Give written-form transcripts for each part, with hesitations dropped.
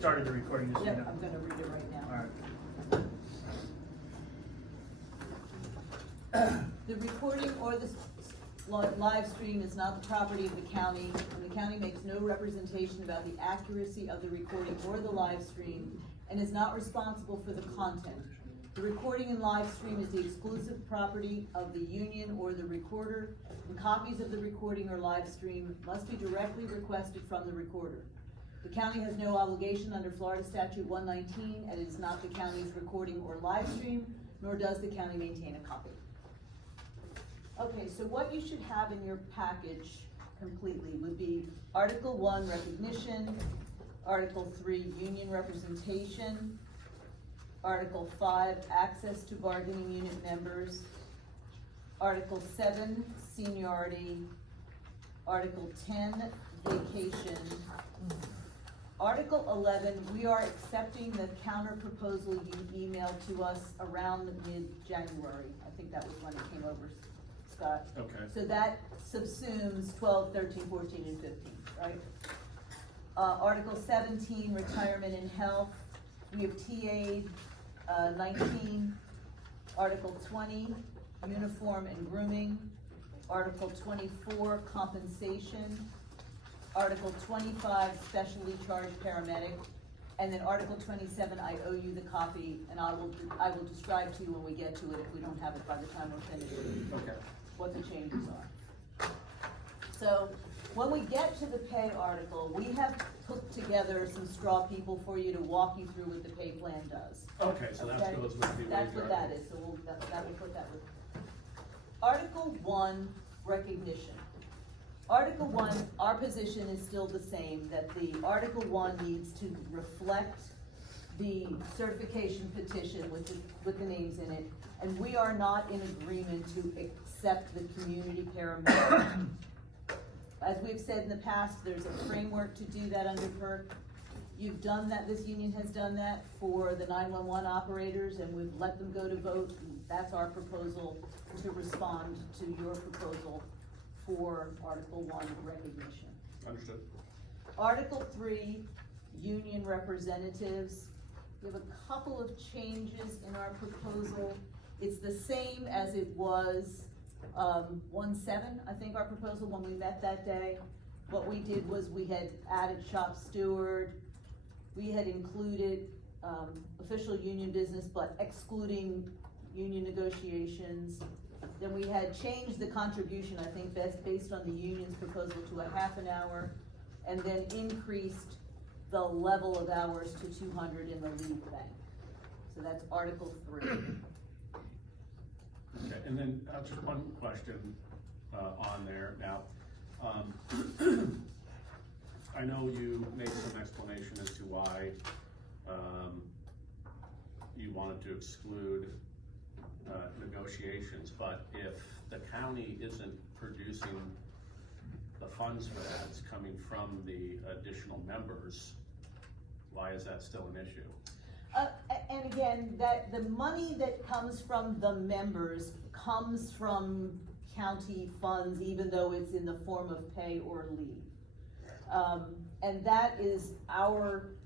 started the recording. Just so you Yep, know. I'm gonna read it right now. All right. The recording or the live stream is not the property of the county, and the county makes no representation about the accuracy of the recording or the live stream, and is not responsible for the content. The recording and live stream is the exclusive property of the union or the recorder, and copies of the recording or live stream must be directly requested from the recorder. The county has no obligation under Florida Statute 119, and it is not the county's recording or live stream, nor does the county maintain a copy. Okay, so what you should have in your package completely would be Article 1, recognition, Article 3, union representation, Article 5, access to bargaining unit members, Article 7, seniority, Article 10, vacation, Article 11, we are accepting the counter proposal you emailed to us around mid-January. I think that was when it came over, Scott. Okay. So that subsumes 12, 13, 14, and 15, right? Article 17, retirement and health. We have TA 19. Article 20, uniform and grooming. Article 24, compensation. Article 25, specially charged paramedic. And then Article 27, I owe you the copy, and I will describe to you when we get to it, if we don't have it by the time we're finished, Okay. what the changes are. So, when we get to the pay article, we have put together some straw people for you to walk you through what the pay plan does. Okay, so that Okay? goes with the. That's what that is, so we'll put that with. Article 1, recognition. Article 1, our position is still the same, that the Article 1 needs to reflect the certification petition with the names in it, and we are not in agreement to accept the community paramedic. As we've said in the past, there's a framework to do that under PERC. You've done that, this union has done that for the 911 operators, and we've let them go to vote. That's our proposal to respond to your proposal for Article 1, recognition. Understood. Article 3, union representatives. We have a couple of changes in our proposal. It's the same as it was 1-7, I think, our proposal when we met that day. What we did was we had added shop steward. We had included official union business, but excluding union negotiations. Then we had changed the contribution, I think that's based on the union's proposal, to a half an hour, and then increased the level of hours to 200 in the leave bank. So that's Article 3. Okay, and then just one question on there now. I know you made some explanation as to why you wanted to exclude negotiations, but if the county isn't producing the funds for that, it's coming from the additional members, why is that still an issue? And again, that the money that comes from the members comes from county funds, even though it's in the form of pay or leave. And that is our,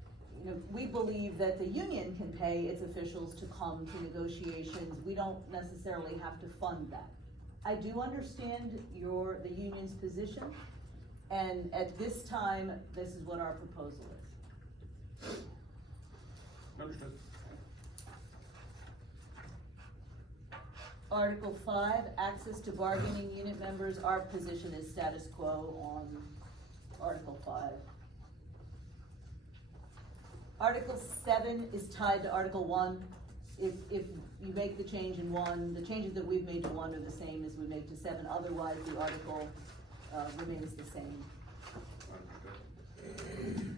we believe that the union can pay its officials to come to negotiations. We don't necessarily have to fund that. I do understand the union's position, and at this time, this is what our proposal is. Understood. Article 5, access to bargaining unit members. Our position is status quo on Article 5. Article 7 is tied to Article 1. If you make the change in 1, the changes that we've made to 1 are the same as we make to 7. Otherwise, the article remains the same. Understood.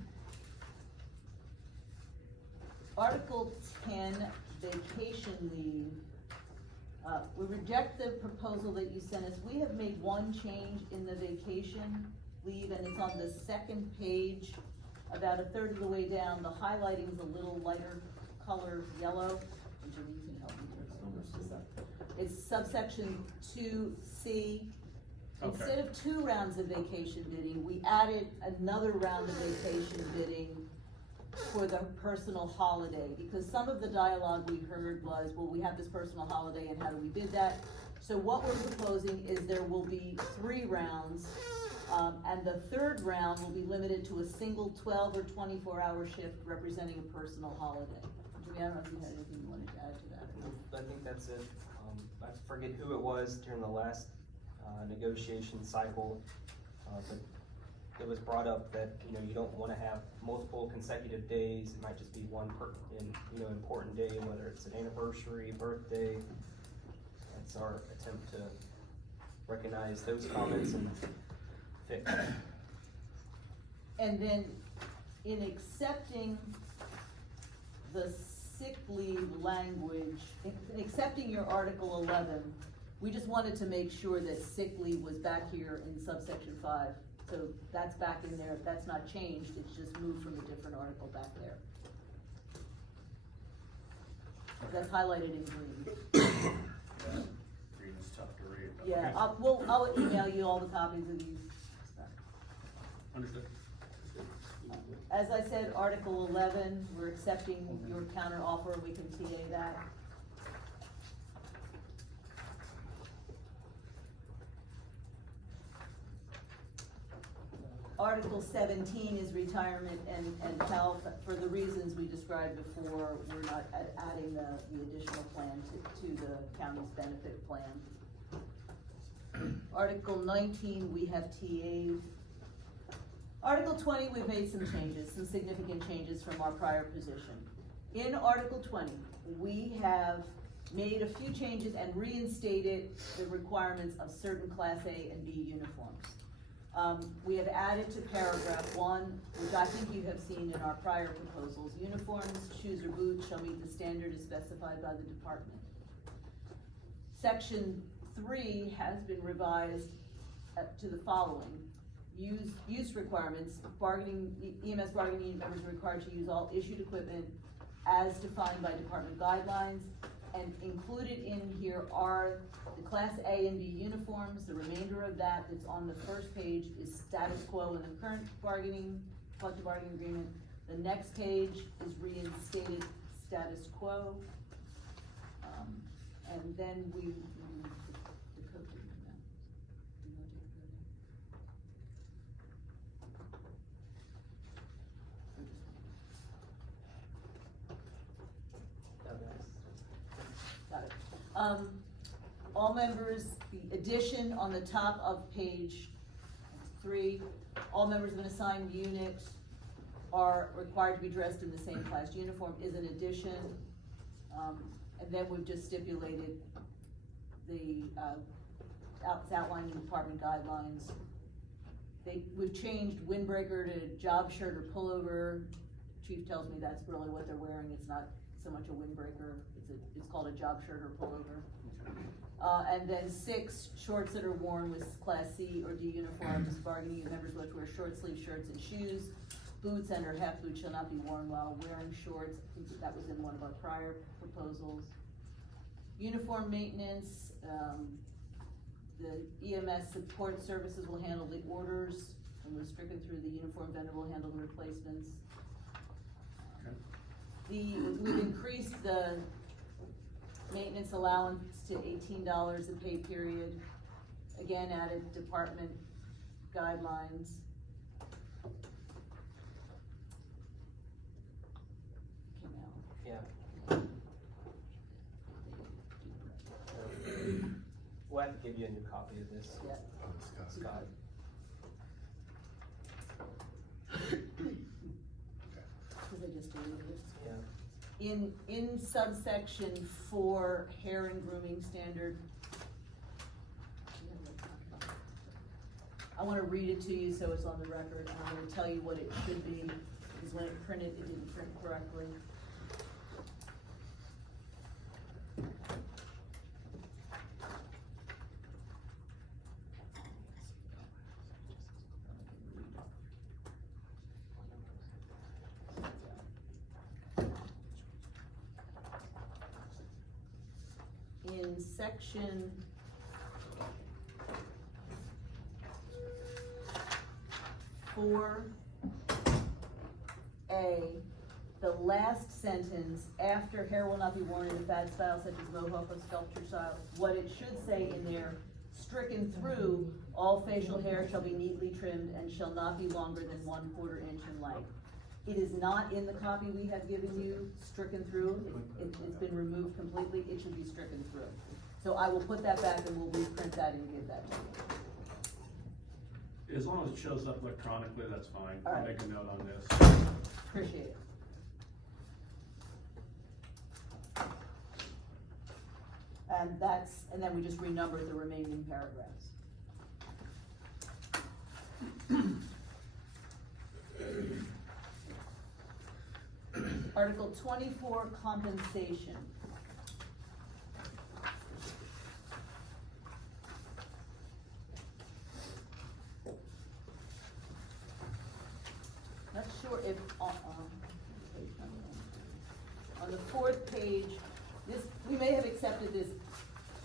Article 10, vacation leave. We reject the proposal that you sent us. We have made one change in the vacation leave, and it's on the second page, about a third of the way down. The highlighting is a little lighter color yellow. And Janine can help me. It's subsection 2C. Okay. Instead of 2 rounds of vacation bidding, we added another round of vacation bidding for the personal holiday, because some of the dialogue we heard was, well, we have this personal holiday and how do we bid that? So what we're proposing is there will be 3 rounds, and the 3rd round will be limited to a single 12 or 24-hour shift representing a personal holiday. Jimmy, I don't know if you had anything you wanted to add to that. I think that's it. I forget who it was during the last negotiation cycle, but it was brought up that, you don't wanna have multiple consecutive days. It might just be one important day, whether it's an anniversary, birthday. That's our attempt to recognize those comments and fix it. And then, in accepting the sick leave language, in accepting your Article 11, we just wanted to make sure that sick leave was back here in subsection 5. So that's back in there, that's not changed, it's just moved from a different article back there. That's highlighted in green. Green is tough to read. Yeah, Okay. I'll email you all the copies of these. Understood. As I said, Article 11, we're accepting your counter offer, we can TA that. Article 17 is retirement and health. For the reasons we described before, we're not adding the additional plan to the county's benefit plan. Article 19, we have TA'd. Article 20, we've made some changes, some significant changes from our prior position. In Article 20, we have made a few changes and reinstated the requirements of certain Class A and B uniforms. We have added to paragraph 1, which I think you have seen in our prior proposals, uniforms, shoes or boots shall meet the standard as specified by the department. Section 3 has been revised to the following. Use requirements, EMS bargaining unit members are required to use all issued equipment as defined by department guidelines, and included in here are the Class A and B uniforms. The remainder of that's on the first page is status quo in the current collective bargaining agreement. The next page is reinstated status quo. And then we the code didn't come out. Do you want to take the code? Got it. All members, the addition on the top of page 3, all members of an assigned unit are required to be dressed in the same class uniform is an addition. And then we've just stipulated the, it's outlined in department guidelines. We've changed windbreaker to job shirt or pullover. Chief tells me that's really what they're wearing. It's not so much a windbreaker. It's called a job shirt or pullover. And then 6, shorts that are worn with Class C or D uniforms, bargaining unit members must wear short sleeve shirts and shoes. Boots and or half boots shall not be worn while wearing shorts. I think that was in one of our prior proposals. Uniform maintenance, the EMS support services will handle the orders, and we're stricken through the uniform vendor will handle the replacements. We've increased the maintenance allowance to $18 a pay period. Again, added department guidelines. Yeah. We'll have to give you a new copy of this. Yeah. Scott. Because I just deleted it. Yeah. In subsection 4, hair and grooming standard. I want to read it to you so it's on the record, and I'm going to tell you what it should be, because when it printed, it didn't print correctly. In section 4A, the last sentence, after hair will not be worn in a fad style such as mohawk or sculpture style, what it should say in there, stricken through, all facial hair shall be neatly trimmed and shall not be longer than 1/4 inch in length. It is not in the copy we have given you, stricken through, it's been removed completely, it should be stricken through. So I will put that back and we'll reprint that and give that to you. As long as it shows up electronically, that's fine. All I'll right. make a note on this. Appreciate it. And then we just renumber the remaining paragraphs. Article 24, compensation. Not sure if, on the fourth page, this, we may have accepted this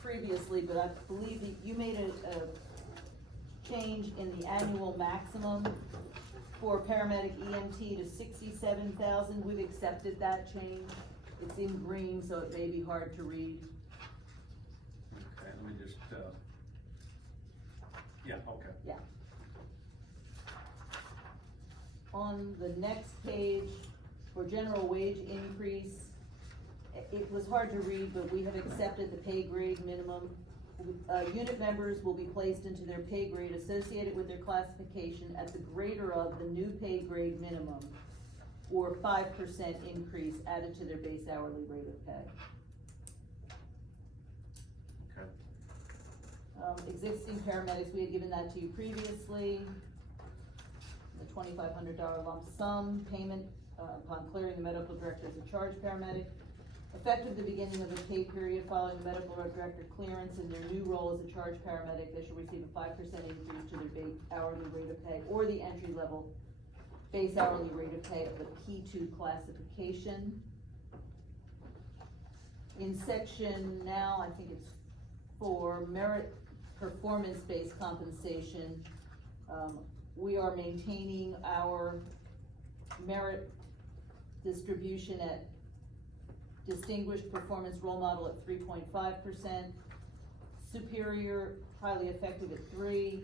previously, but I believe that you made a change in the annual maximum for paramedic EMT to 67,000. We've accepted that change. It's in green, so it may be hard to read. Okay, let me just, yeah, okay. Yeah. On the next page, for general wage increase, it was hard to read, but we have accepted the pay grade minimum. Unit members will be placed into their pay grade associated with their classification at the greater of the new pay grade minimum, or 5% increase added to their base hourly rate of pay. Okay. Existing paramedics, we had given that to you previously. The $2,500 lump sum payment upon clearing the medical director as a charge paramedic. Effective the beginning of the pay period following the medical director clearance in their new role as a charge paramedic, they shall receive a 5% increase to their base hourly rate of pay or the entry level base hourly rate of pay of the P2 classification. In section now, I think it's for merit performance-based compensation, we are maintaining our merit distribution at distinguished performance role model at 3.5%, superior highly effective at 3%,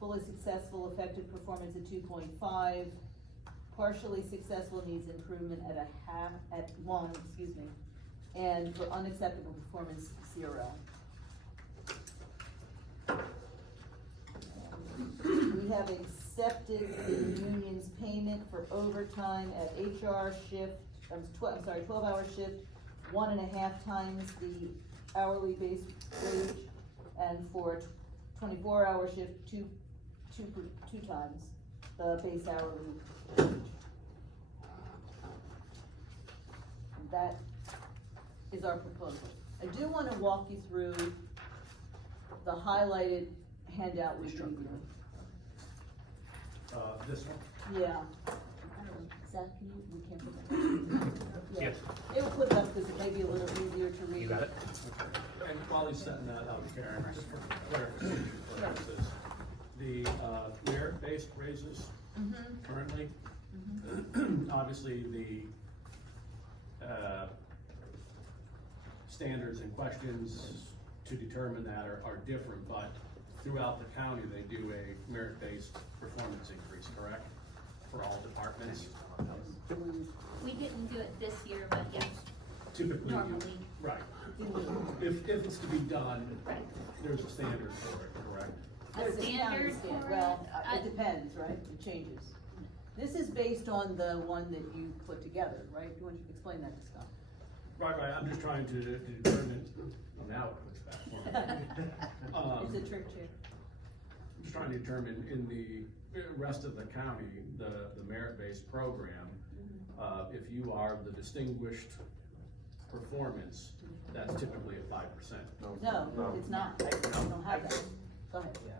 fully successful effective performance at 2.5%, partially successful needs improvement at 1, and for unacceptable performance, 0. We have accepted the union's payment for overtime at HR shift, 12-hour shift, 1.5 times the hourly base wage, and for 24-hour shift, two times the base hourly wage. And that is our proposal. I do want to walk you through the highlighted handout we gave you. This one? Yeah. I don't know, Zach, we can't put that. Yeah. Yes. They will put it up because it may be a little easier to read. You got it? Okay. And while he's setting that up, Karen, just for clarification purposes, the merit-based raises currently, obviously the standards and questions to determine that are different, but throughout the county, they do a merit-based performance increase, correct? For all departments? We didn't do it this year, but yes, Typically, normally. right. If it's to be done, Right. there's a standard for it, correct? There's a county standard stand. for Well, it? it depends, right? It changes. This is based on the one that you put together, right? You want to explain that to Scott? Right, I'm just trying to determine, well, now it looks bad for me. It's a trick chair. I'm just trying to determine in the rest of the county, the merit-based program, if you are the distinguished performance, that's typically at 5%. No, it's not. I don't have that. Go ahead. Yeah,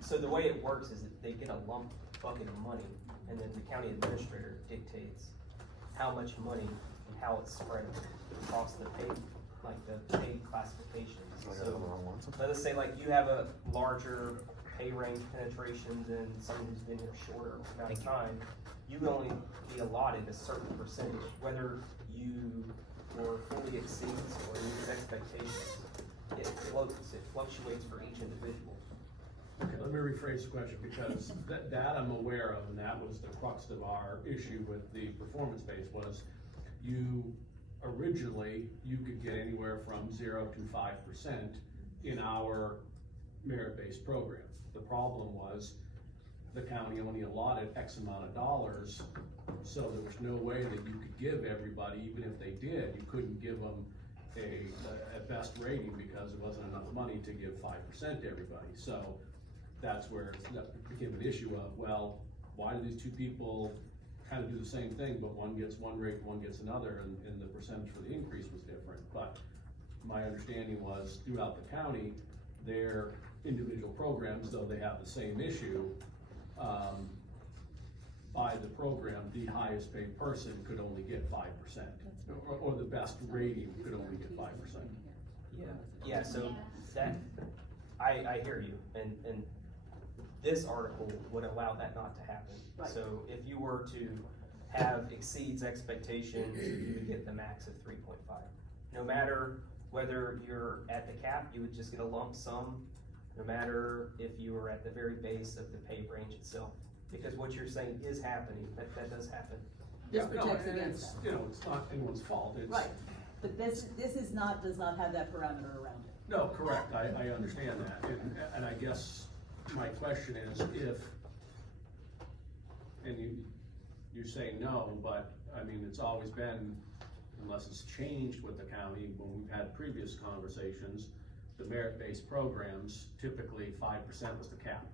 so the way it works is that they get a lump bucket of money, and then the county administrator dictates how much money and how it's spread across the pay, like the pay classifications. So, let us say like you have a larger pay range penetrations and someone who's been here shorter amount of time, you would only be allotted a certain percentage, whether you or fully exceeds or meets expectations. It fluctuates for each individual. Okay, let me rephrase the question, because that I'm aware of, and that was the crux of our issue with the performance base, was originally, you could get anywhere from 0 to 5% in our merit-based program. The problem was the county only allotted X amount of dollars, so there was no way that you could give everybody, even if they did, you couldn't give them a best rating because there wasn't enough money to give 5% to everybody. So that's where that became an issue of, well, why do these two people kind of do the same thing, but one gets one rate, one gets another, and the percentage for the increase was different. But my understanding was throughout the county, their individual programs, though they have the same issue, by the program, the highest paid person could only get 5%, or the best rating could only get 5%. Yeah, so that, I hear you, and this article would allow that not to happen. Right. So if you were to have exceeds expectations, you would get the max of 3.5. No matter whether you're at the cap, you would just get a lump sum, no matter if you were at the very base of the pay range itself. Because what you're saying is happening, that does happen. This Yeah, no, protects and against it's, that. you know, it's not anyone's fault, it's. Right, but this is not, does not have that parameter around it. No, correct, I understand that, and I guess my question is if, and you say no, but I mean, it's always been, unless it's changed with the county, when we've had previous conversations, the merit-based programs, typically 5% was the cap.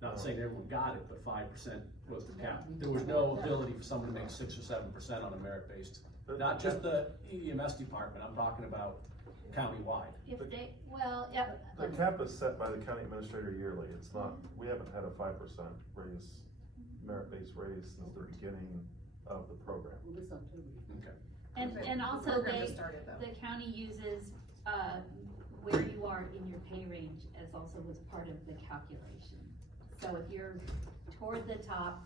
Not saying everyone got it, but 5% was the cap. There was no ability for someone to make 6 or 7% on a merit-based, not just the EMS department, I'm talking about countywide. If they, well, yeah. The cap is set by the county administrator yearly. It's not, we haven't had a 5% raise, merit-based raise since the beginning of the program. Well, this October. Okay. And also program they, just started, though. the county uses, where you are in your pay range as also was part of the calculation. So if you're toward the top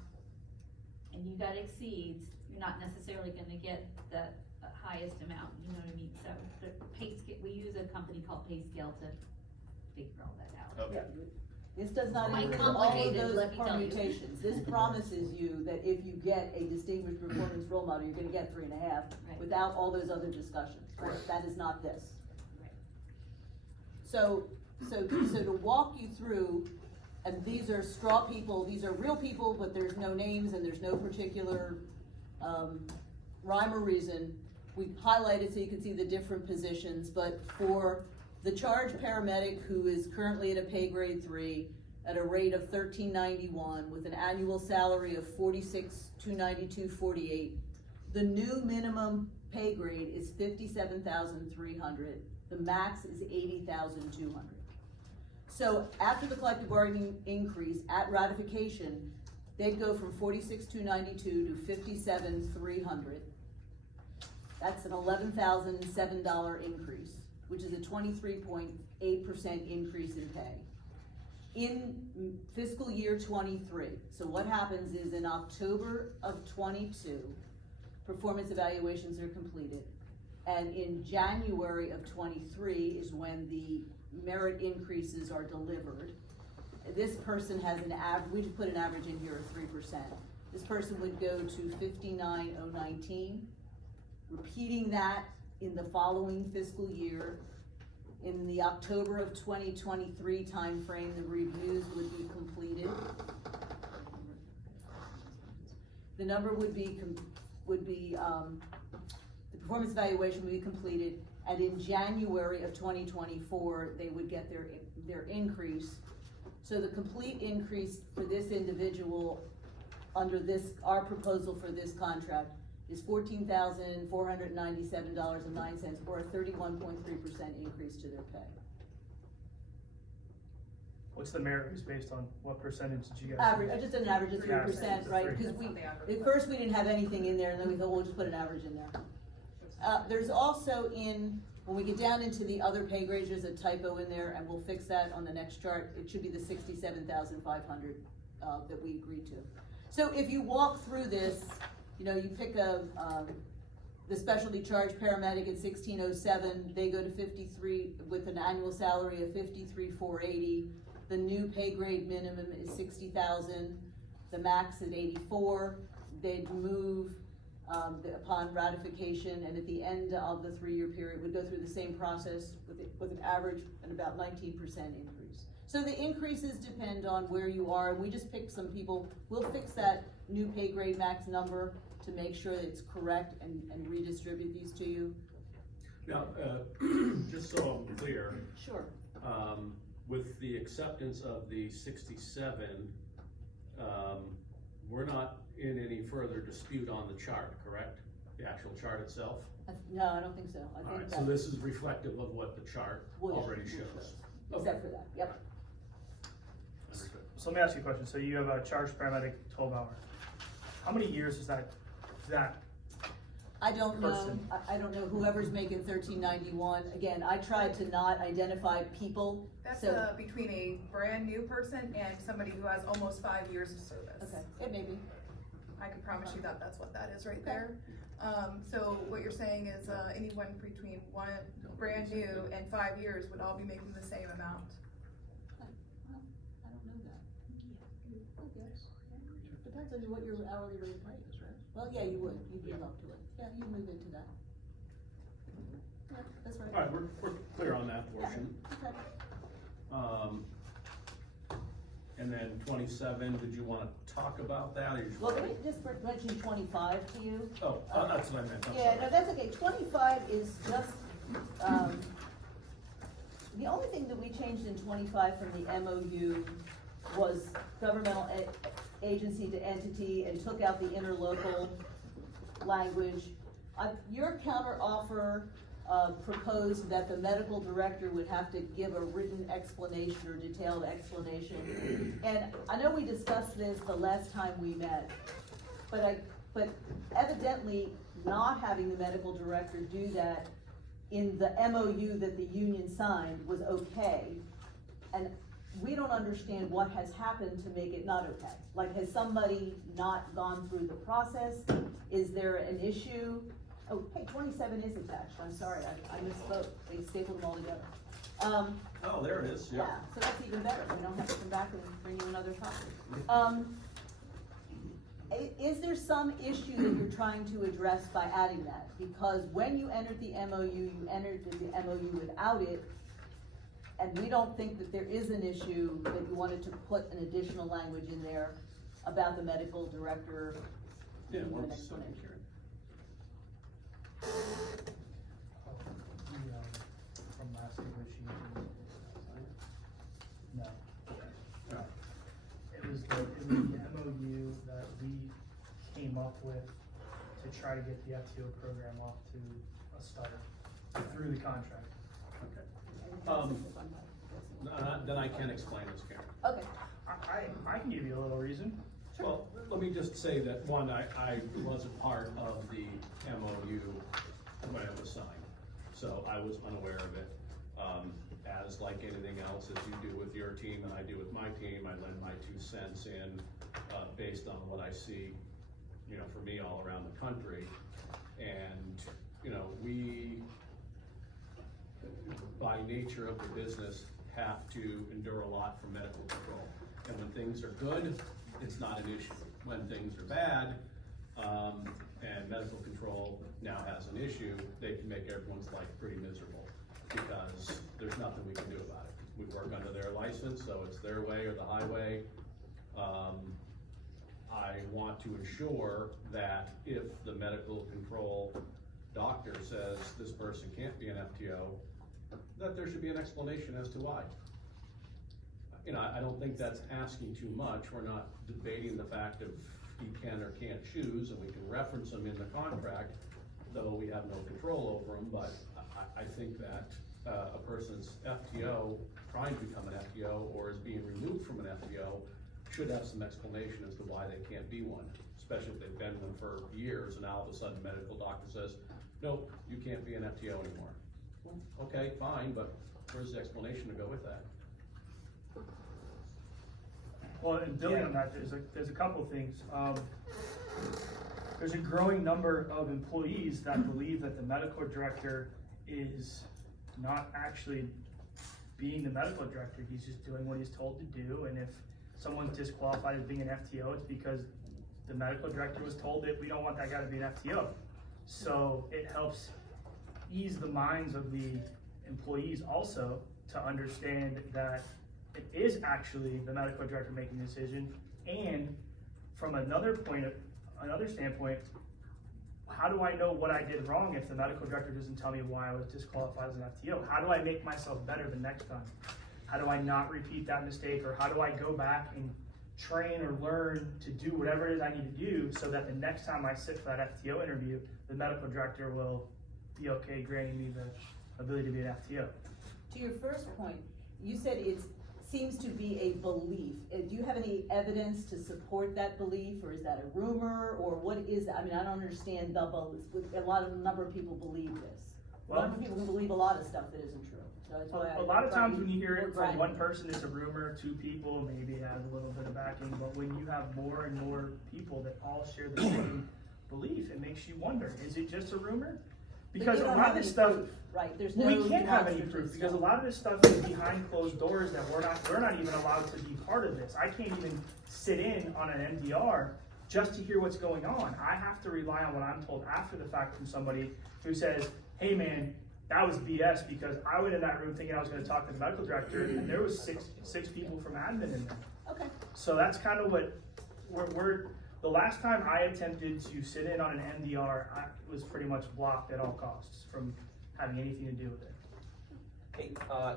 and you got exceeds, you're not necessarily gonna get the highest amount, you know what I mean? So the pay scale, we use a company called Pay Scale to figure all that out. Okay. This does not Quite include all of complicated, those let me tell you. permutations. This promises you that if you get a distinguished performance role model, you're gonna get 3.5, Right. without all those other discussions. Correct. That is not this. Right. So to walk you through, and these are straw people, these are real people, but there's no names and there's no particular, rhyme or reason. We highlighted so you can see the different positions, but for the charge paramedic who is currently at a pay grade 3 at a rate of $13.91 with an annual salary of $46,292.48, the new minimum pay grade is $57,300. The max is $80,200. So after the collective bargaining increase at ratification, they'd go from $46,292 to $57,300. That's an $11,007 increase, which is a 23.8% increase in pay. In fiscal year 23, so what happens is in October of 22, performance evaluations are completed. And in January of 23 is when the merit increases are delivered. This person has an average, we just put an average in here of 3%. This person would go to 59,019. Repeating that in the following fiscal year, in the October of 2023 timeframe, the reviews would be completed. The number would be, the performance evaluation would be completed, and in January of 2024, they would get their increase. So the complete increase for this individual under this, our proposal for this contract, is $14,497.09, or a 31.3% increase to their pay. What's the merit base based on? What percentage did you guys? Average, I just did an average of 3%, 3%, right? three. Because That's not the average. at first we didn't have anything in there, and then we thought, we'll just put an average in there. There's also in When we get down into the other pay grades, there's a typo in there, and we'll fix that on the next chart. It should be the 67,500, that we agreed to. So if you walk through this, you know, you pick the specialty charge paramedic at 1607, they go to 53, with an annual salary of 53,480. The new pay grade minimum is 60,000, the max is 84. They'd move, upon ratification, and at the end of the 3-year period, would go through the same process with an average and about 19% increase. So the increases depend on where you are, and we just picked some people. We'll fix that new pay grade max number to make sure that it's correct and redistribute these to you. Now, just so I'm clear, Sure. with the acceptance of the 67, we're not in any further dispute on the chart, correct? The actual chart itself? No, I don't think so. I All think right, that so this is reflective of what the chart already shows. except for that, yep. Understood. So let me ask you a question. So you have a charge paramedic 12 hour. How many years is that I don't know, person. I don't know, whoever's making 1391, again, I tried to not identify people, That's so. between a brand new person and somebody who has almost 5 years of service. Okay, it may be. I can promise you that that's what that is right there. So what you're saying is, anyone between one brand new and 5 years would all be making the same amount. Well, I don't know that. I guess. Depends on what your hourly rate is, right? Well, yeah, you would, you'd move up to it. Yeah, you'd move into that. Yeah, that's right. All right, we're clear on that portion. Okay. And then 27, did you wanna talk about that, or you just? Well, let me just mention 25 to you. Oh, that's what I meant, I'm Yeah, sorry. no, that's okay. 25 is just, the only thing that we changed in 25 from the MOU was governmental agency to entity, and took out the interlocal language. Your counter offer proposed that the medical director would have to give a written explanation or detailed explanation. And I know we discussed this the last time we met, but evidently not having the medical director do that in the MOU that the union signed was okay. And we don't understand what has happened to make it not okay. Like, has somebody not gone through the process? Is there an issue? Oh, hey, 27 is attached, I'm sorry, I misspoke, they stapled them all together. Oh, there it is, Yeah, yeah. so that's even better, we don't have to come back and bring you another copy. Is there some issue that you're trying to address by adding that? Because when you entered the MOU, you entered the MOU without it, and we don't think that there is an issue that you wanted to put an additional language in there about the medical director Yeah, giving you an one second explanation. here. from last negotiation? No. Yeah. It was the MOU that we came up with to try to get the FTO program off to a start through the contract. Okay. Then I can explain this, Karen. Okay, I can give you a little reason. Well, let me just say that, one, I wasn't part of the MOU when it was signed, so I was unaware of it. As like anything else, as you do with your team and I do with my team, I lend my 2 cents in, based on what I see, you know, for me all around the country. And, you know, we, by nature of the business, have to endure a lot from medical control. And when things are good, it's not an issue. When things are bad, and medical control now has an issue, they can make everyone's life pretty miserable, because there's nothing we can do about it. We work under their license, so it's their way or the highway. I want to ensure that if the medical control doctor says this person can't be an FTO, that there should be an explanation as to why. You know, I don't think that's asking too much. We're not debating the fact of he can or can't choose, and we can reference them in the contract, though we have no control over them. But I think that a person's FTO, trying to become an FTO, or is being removed from an FTO, should have some explanation as to why they can't be one, especially if they've been one for years, and now all of a sudden the medical doctor says, nope, you can't be an FTO anymore. Okay, fine, but where's the explanation to go with that? Well, and building on that, there's a couple of things. There's a growing number of employees that believe that the medical director is not actually being the medical director. He's just doing what he's told to do, and if someone's disqualified as being an FTO, it's because the medical director was told that we don't want that guy to be an FTO. So it helps ease the minds of the employees also to understand that it is actually the medical director making the decision. And from another standpoint, how do I know what I did wrong if the medical director doesn't tell me why I was disqualified as an FTO? How do I make myself better the next time? How do I not repeat that mistake? Or how do I go back and train or learn to do whatever it is I need to do so that the next time I sit for that FTO interview, the medical director will be okay granting me the ability to be an FTO? To your first point, you said it seems to be a belief. Do you have any evidence to support that belief, or is that a rumor, or what is that? I mean, I don't understand the belief. A number of people believe this. A number of people can believe a lot of stuff that isn't true. So that's why A lot of times when you hear it from one person, it's a rumor. 2 people, maybe it has a little bit of backing. But when you have more and more people that all share the same belief, it makes you wonder, is it just a rumor? Because a lot of this stuff, right? There's well, we can't have any demonstrative proof because a stuff. lot of this stuff is behind closed doors that we're not even allowed to be part of this. I can't even sit in on an MDR just to hear what's going on. I have to rely on what I'm told after the fact from somebody who says, "Hey, man, that was BS," because I went in that room thinking I was going to talk to the medical director, and there was six people from admin in there. Okay. So that's kind of what we're the last time I attempted to sit in on an MDR, I was pretty much blocked at all costs from having anything to do with it. Hey,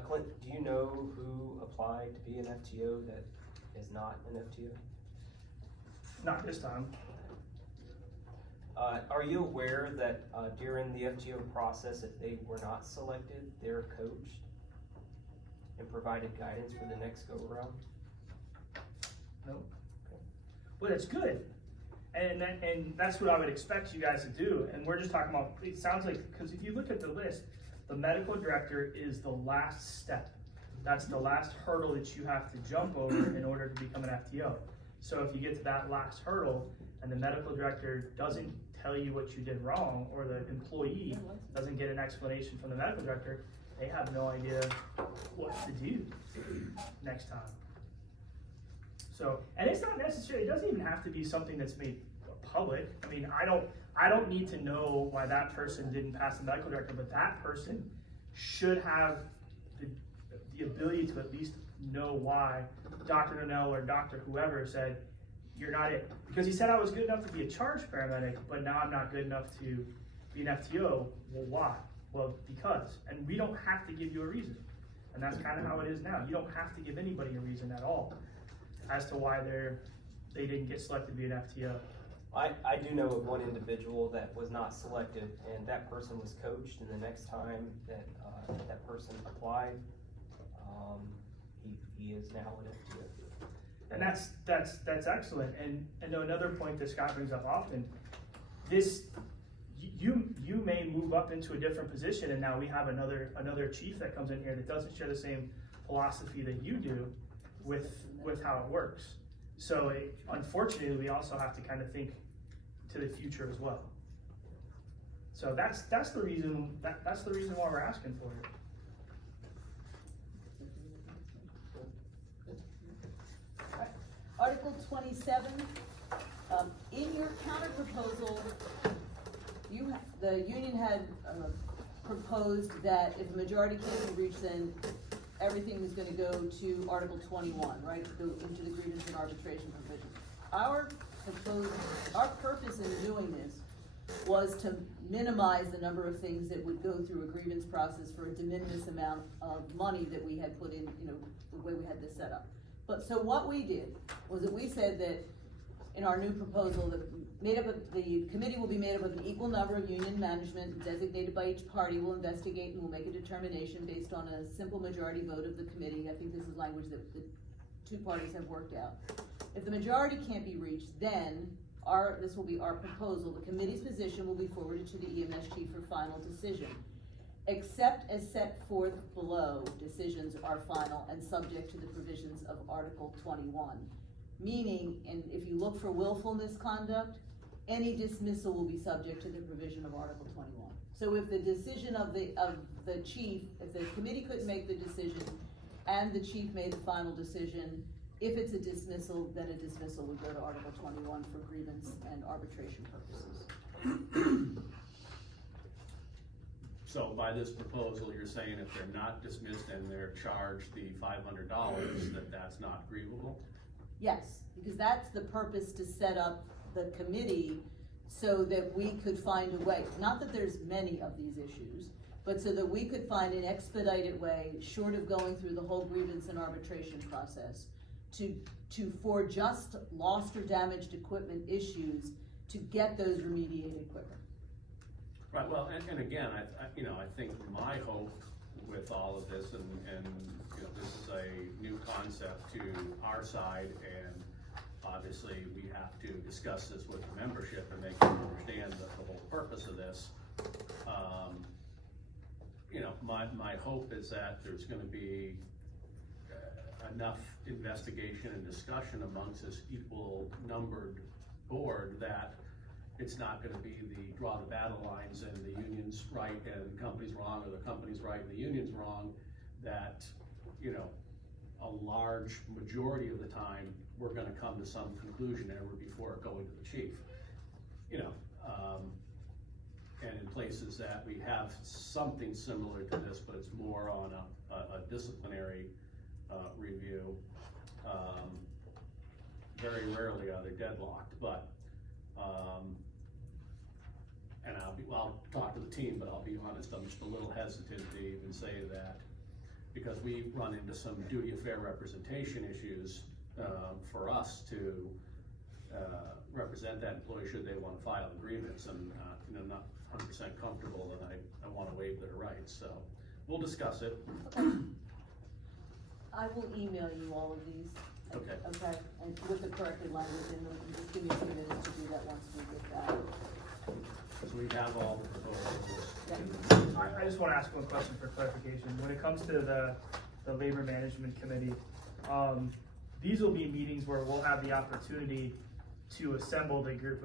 Clint, do you know who applied to be an FTO that is not an FTO? Not this time. Are you aware that during the FTO process, if they were not selected, they're coached and provided guidance for the next go around? No. But it's good. And that's what I would expect you guys to do. And we're just talking about, it sounds like, because if you look at the list, the medical director is the last step. That's the last hurdle that you have to jump over in order to become an FTO. So if you get to that last hurdle and the medical director doesn't tell you what you did wrong, or the employee doesn't get an explanation from the medical director, they have no idea what to do next time. So, and it's not necessarily, it doesn't even have to be something that's made public. I mean, I don't need to know why that person didn't pass the medical director, but that person should have the ability to at least know why Dr. Donnell or Dr. whoever said, "You're not it." Because he said I was good enough to be a charge paramedic, but now I'm not good enough to be an FTO. Well, why? Well, because. And we don't have to give you a reason. And that's kind of how it is now. You don't have to give anybody a reason at all as to why they didn't get selected to be an FTO. I do know of one individual that was not selected, and that person was coached, and the next time that that person applied, he is now an FTO. And that's excellent. And another point that Scott brings up often, you may move up into a different position, and now we have another chief that comes in here that doesn't share the same philosophy that you do with how it works. So unfortunately, we also have to kind of think to the future as well. So that's the reason why we're asking for it. Article 27, in your counter proposal, the union had proposed that if a majority can't be reached, then everything was going to go to Article 21, right, into the grievance and arbitration provision. Our purpose in doing this was to minimize the number of things that would go through a grievance process for a de minimis amount of money that we had put in, the way we had this set up. But so what we did was that we said that in our new proposal, the committee will be made up of an equal number of union management designated by each party, will investigate and will make a determination based on a simple majority vote of the committee. I think this is language that the 2 parties have worked out. If the majority can't be reached, then this will be our proposal. The committee's position will be forwarded to the EMS chief for final decision. except as set forth below, decisions are final and subject to the provisions of Article 21. Meaning, and if you look for willfulness conduct, any dismissal will be subject to the provision of Article 21. So if the decision of the chief, if the committee couldn't make the decision and the chief made the final decision, if it's a dismissal, then a dismissal would go to Article 21 for grievance and arbitration purposes. So by this proposal, you're saying if they're not dismissed and they're charged the $500, that's not grievable? Yes, because that's the purpose, to set up the committee so that we could find a way, not that there's many of these issues, but so that we could find an expedited way, short of going through the whole grievance and arbitration process, for just lost or damaged equipment issues, to get those remediated quicker. Right, well, and again, I think my hope with all of this, and this is a new concept to our side, and obviously we have to discuss this with the membership and make them understand the whole purpose of this. My hope is that there's gonna be enough investigation and discussion amongst this equal numbered board that it's not gonna be the draw the battle lines and the union's right and the company's wrong, or the company's right and the union's wrong, that, a large majority of the time, we're gonna come to some conclusion ever before going to the chief. And in places that we have something similar to this, but it's more on a disciplinary review, very rarely are they deadlocked, but, and I'll talk to the team, but I'll be honest, I'm just a little hesitant to even say that, because we run into some duty of fair representation issues for us to represent that employee should they want to file a grievance, and I'm not 100% comfortable that I want to waive their rights, so we'll discuss it. Okay. I will email you all of these. Okay. Okay, and with the corrected language, and just give me a few minutes to do that once we get that. So we have all the proposals. Yeah. I just want to ask one question for clarification. When it comes to the Labor Management Committee, these will be meetings where we'll have the opportunity to assemble the group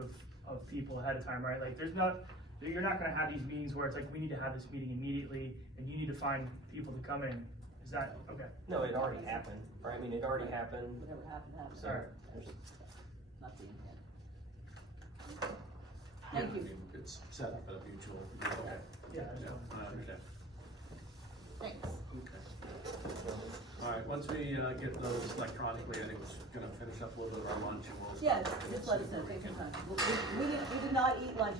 of people ahead of time, right? Like you're not gonna have these meetings where it's like, we need to have this meeting immediately and you need to find people to come in. Is that, okay? No, it already happened, right? I mean, it already happened. Whatever happened, happened. Sorry. Not the intent. Yeah, Thank you. I mean, it's set up at a mutual. Okay. Yeah. Yeah, I understand. Thanks. Okay. All right, once we get those electronically, I think we're gonna finish up a little bit of our lunch and we'll. Yes, just let us know, take your time. We did not eat lunch